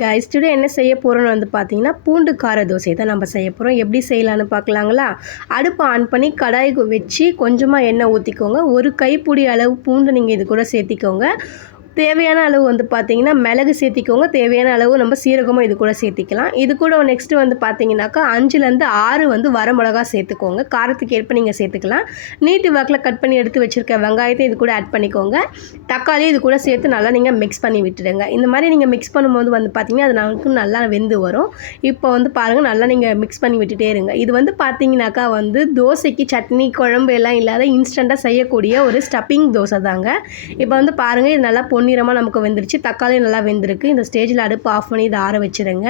Guys today என்ன செய்ய போகிறோன்னு வந்து பார்த்தீங்கன்னா பூண்டு கார தோசை தான் நம்ம செய்ய போகிறோம். எப்படி செய்யலான்னு பார்க்கலாங்களா? அடுப்பை ஆன் பண்ணி கடாய் வச்சு கொஞ்சமாக எண்ணெய் ஊற்றிக்கோங்க. ஒரு கைப்பிடி அளவு பூண்டு நீங்கள் இது கூட சேர்த்திக்கோங்க. தேவையான அளவு வந்து பார்த்தீங்கன்னா மிளகு சேர்த்திக்கோங்க. தேவையான அளவு நம்ம சீரகமும் இது கூட சேர்த்திக்கலாம். இது கூட நெக்ஸ்ட்டு வந்து பார்த்தீங்கன்னாக்கா 5லேருந்து 6 வந்து வரமிளகா சேர்த்துக்கோங்க. காரத்துக்கு ஏற்ப நீங்கள் சேர்த்துக்கலாம். நீட்டு வாக்கில் கட் பண்ணி எடுத்து வச்சுருக்க வெங்காயத்தை இது கூட ஆட் பண்ணிக்கோங்க. தக்காளி இது கூட சேர்த்து நல்லா நீங்கள் மிக்ஸ் பண்ணி விட்டுடுங்க. இந்த மாதிரி நீங்கள் மிக்ஸ் பண்ணும்போது வந்து பார்த்தீங்கன்னா அது நமக்கு நல்லா வெந்து வரும். இப்போ வந்து பாருங்கள், நல்லா நீங்கள் மிக்ஸ் பண்ணி விட்டுட்டே இருங்க. இது வந்து பார்த்தீங்கன்னாக்கா வந்து தோசைக்கு சட்னி குழம்பு எல்லாம் இல்லாத இன்ஸ்டண்ட்டாக செய்யக்கூடிய ஒரு ஸ்டப்பிங் தோசை தாங்க. இப்போ வந்து பாருங்கள், இது நல்லா பொன்னிறமாக நமக்கு வெந்துருச்சு. தக்காளி நல்லா வெந்திருக்கு. இந்த ஸ்டேஜில் அடுப்பு ஆஃப் பண்ணி இதை ஆற வச்சுருங்க.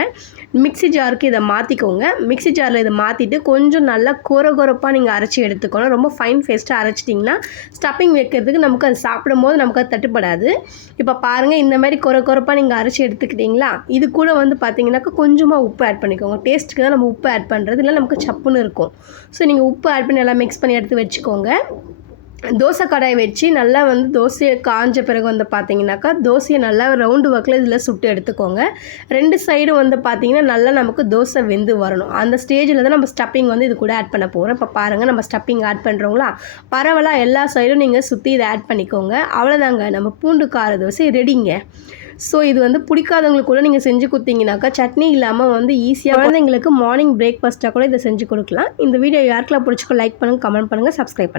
மிக்ஸி ஜாருக்கு இதை மாற்றிக்கோங்க. மிக்ஸி ஜாரில் இதை மாற்றிட்டு கொஞ்சம் நல்லா கொரகொரப்பாக நீங்கள் அரைச்சி எடுத்துக்கணும். ரொம்ப ஃபைன் பேஸ்ட்டாக அரைச்சிட்டிங்கன்னா ஸ்டப்பிங் வைக்கிறதுக்கு நமக்கு அது சாப்பிடும் போது நமக்கு அது தட்டுப்படாது. இப்போ பாருங்கள், இந்த மாதிரி கொரகொரப்பாக நீங்கள் அரைச்சி எடுத்துக்கிட்டிங்களா? இது கூட வந்து பார்த்தீங்கன்னாக்கா கொஞ்சமாக உப்பு ஆட் பண்ணிக்கோங்க. டேஸ்ட்டுக்கு தான் நம்ம உப்பு ஆட் பண்ணுறது, இல்லை நமக்கு சப்புன்னு இருக்கும். ஸோ நீங்கள் உப்பு ஆட் பண்ணி நல்லா மிக்ஸ் பண்ணி எடுத்து வச்சுக்கோங்க. தோசை கடாய் வச்சு நல்லா வந்து தோசையை காஞ்ச பிறகு வந்து பார்த்தீங்கன்னாக்கா தோசையை நல்லா ரவுண்டு வாக்கில் இதில் சுட்டு எடுத்துக்கோங்க. 2 சைடும் வந்து பார்த்தீங்கன்னா நல்லா நமக்கு தோசை வெந்து வரணும். அந்த ஸ்டேஜில் தான் நம்ம ஸ்டப்பிங் வந்து இது கூட ஆட் பண்ண போகிறோம். இப்போ பாருங்கள், நம்ம ஸ்டப்பிங் ஆட் பண்ணுறோங்களா? பரவலாக எல்லா சைடும் நீங்கள் சுற்றி இதை ஆட் பண்ணிக்கோங்க. அவ்வளோதாங்க, நம்ம பூண்டு கார தோசை ரெடிங்க. ஸோ இது வந்து பிடிக்காதவங்களுக்கு கூட நீங்கள் செஞ்சு கொடுத்தீங்கன்னாக்கா சட்னி இல்லாமல் வந்து ஈஸியாக குழந்தைங்களுக்கு மார்னிங் பிரேக்ஃபாஸ்ட்டாக கூட இதை செஞ்சு கொடுக்கலாம். இந்த வீடியோ யாருக்கெல்லாம் பிடிச்சிக்கோ லைக் பண்ணுங்கள், கமெண்ட் பண்ணுங்கள், சப்ஸ்கிரைப் பண்ணுங்கள்.